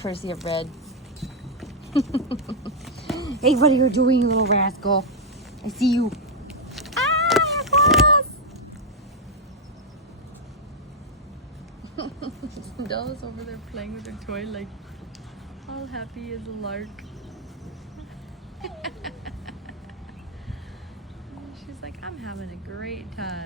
courtesy of Red. Hey, what are you doing, you little rascal? I see you. Ah, you're close! Sindel is over there playing with her toy like all happy as a lark. She's like, I'm having a great time.